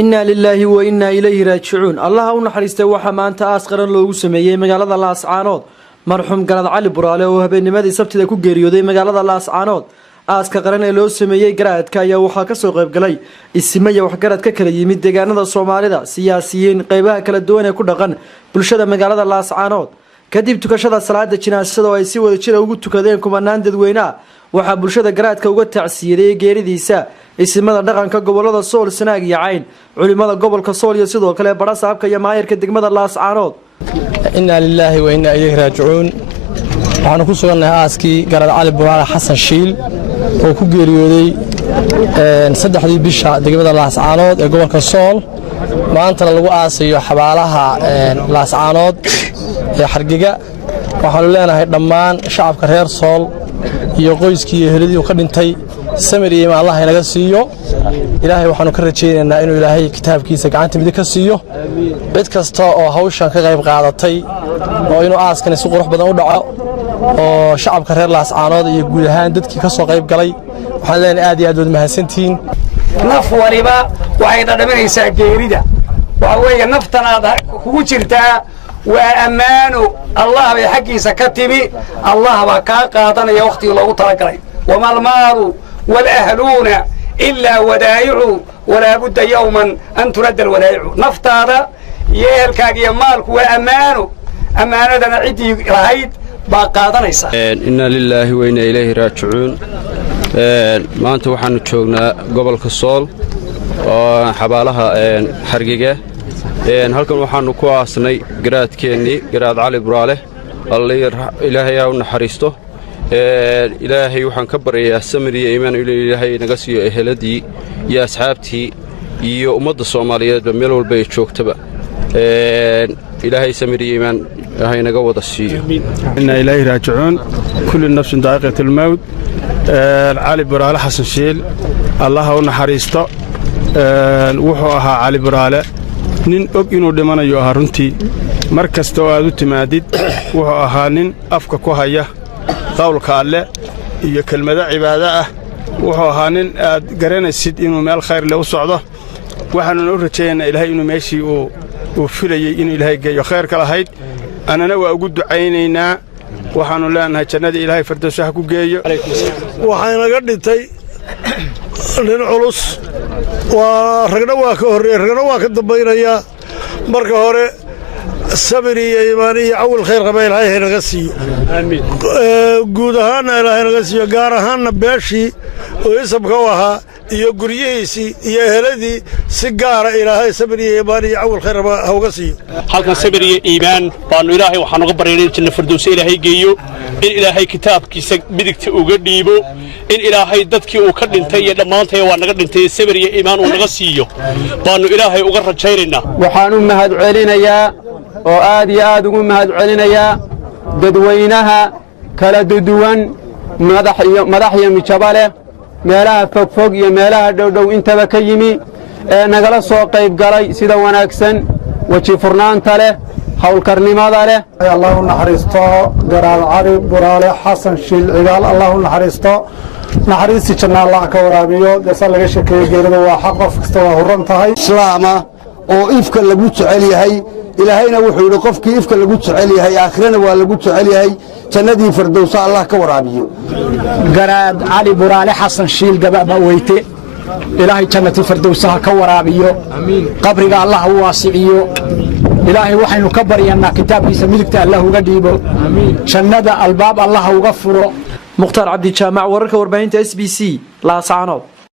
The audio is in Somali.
إنا لله وإنا إليه راجعون. الله ونحرسته وحا maanta aas qaran loogu sameeyay magaalada Laascaanood. marxuum Garaad Cali Buraale oo habeennimadii Sabtida ku geeriyooday magaalada Laascaanood. aaska qaran ee loo sameeyay Garaadka ayaa waxa ka soo qayb galay ismaya waxgarad ka kala yimid deegaanada Soomaalida, siyaasiyiin qaybaha kala duwan ee ku dhaqan bulshada magaalada Laascaanood. kadib tukashada salaada jinaasada oo ay si wada jir ugu tukadeen kumanaan dadweynaha waxa bulshada Garaadka uga tacsiiray geeridiisa ismada dhaqanka gobolada Sool, Sanaag iyo Cayn, culimada gobolka Sool iyo sidoo kale barasaabka iyo maayirka degmada Laascaanood. inna lillahi wa inna ilayhi raaji'uun. waxaan ku suganahay aaskii Garaad Cali Buraale Xasan Shiil oo ku geeriyooday saddexdii bisha degmada Laascaanood ee gobolka Sool. maanta lagu aasayo xabaalaha Laascaanood ee Hargeysa. waxaan leenahay dhammaan shacabka reer Sool iyo qoyskii iyo heladii uu ka dhintay samir iyo Allah inaga siiyo. ilaahay waxaanu ka rajaynaynaa inuu ilaahay kitaabkiisa gacanta mid ka siiyo cid kasta oo hawshan ka qayb qaadatay oo inuu aaskan si qurux badan u dhaco oo shacabka reer Laascaanood iyo guud ahaan dadkii ka soo qayb galay waxaan leenahay aad iyo aad wad mahadsantiin. naf waliba waxay dhadhaminaysaa geerida. waxa weeye naftanaad kugu jirtaa waa ammaano Allah bay xaqiisa ka timi. Allah baa ka qaadanaya waqtiga loogu talagalay. wama almaalu wal ahluna illa wadaa'i'u wala budda yawman an turad al wadaa'i'u. naftaada yeelkaaga iyo maalku waa ammaano. ammaanadana cidii lahayd baa qaadanaysa. inna lillahi wa inna ilayhi raaji'uun. maanta waxaanu joognaa gobolka Sool oo xabaalaha Hargeysa. halkan waxaanu ku aasnay garaadkeennii Garaad Cali Buraale. ilaahay ha u naxariisto. ilaahay waxaan ka baryayaa samir iyo iimaan ilaahay naga siiyo eheladii iyo asxaabtii iyo ummadda Soomaaliyeed meel walba ay joogtaba. ilaahay samir iyo iimaan ilaahay naga wada siiyo. inna ilaahi raaji'uun. kullu nafsin daa'iqatul mawt. Cali Buraale Xasan Shiil Allah ha u naxariisto. wuxuu ahaa Cali Buraale nin og inuu dhimanayo ahaa runtii mar kasta oo aad u timaadid wuxuu ahaa nin afka ku haya qowlka Alle iyo kelmado cibaado ah. wuxuu ahaa nin aad garanaysid inuu meel khayr leh u socdo. waxaanu u rajaynaynaa ilaahay inuu meeshii uu filayay inuu ilaahay geeyo khayr ka lahayd. anana waa ugu ducaynaynaa. waxaanu leenahay jannada ilaahay firdawsaha ku geeyo. waxaan naga dhintay nin culus waa ragna waa ka horeeyay ragna waa ka dambeynaya. marka hore sabir iyo iimaan iyo awal khayr qaba ilaahay naga siiyo. amiin. guud ahaan ilaahay naga siiyo gaar ahaan beeshii oo isabka waha iyo guriyihiisii iyo heladii si gaar ah ilaahay sabir iyo iimaan iyo awal khayr qaba ha uga siiyo. halkan sabir iyo iimaan baanu ilaahay waxaan uga baryaynay janno firdawsi ilaahay geeyo in ilaahay kitaabkiisa midigta uga dhiibo in ilaahay dadkii uu ka dhintay iyo dhammaantay waa naga dhintay sabir iyo iimaan uu naga siiyo baanu ilaahay uga rajaynaynaa. waxaan u mahad celinayaa oo aad iyo aad ugu mahad celinayaa dadweynaha kala duwan madax iyo mijabale meelaha fogfog iyo meelaha dhowdhow intaba ka yimi ee nagala soo qayb galay sida wanaagsan waji furnaanta leh hawlkarnimada leh. Allah u naxariisto Garaad Cali Buraale Xasan Shiil cigaal Allah u naxariisto. naxariisi janna Allah ka waraabiyo. dasa laga sheekeeyo geerida waa xaq qof kasta waa huran tahay. islaama oo ifka lagu jecel yahay ilaahayna wuxuu yiri qofkii ifka lagu jecel yahay aakhirana waa lagu jecel yahay jannadii firdawsa Allah ka waraabiyo. Garaad Cali Buraale Xasan Shiil gababa weyte ilaahay jannadii firdawsa ka waraabiyo. amiin. qabriga Allah u waasiciyo. ilaahay waxaynu ka baryanaa kitaabkiisa midigta Allah uga dhiibo. amiin. jannada albaab Allah uga furo. Mukhtaar Cabdi Jaamac wararka warbaahinta SBC Laascaanood.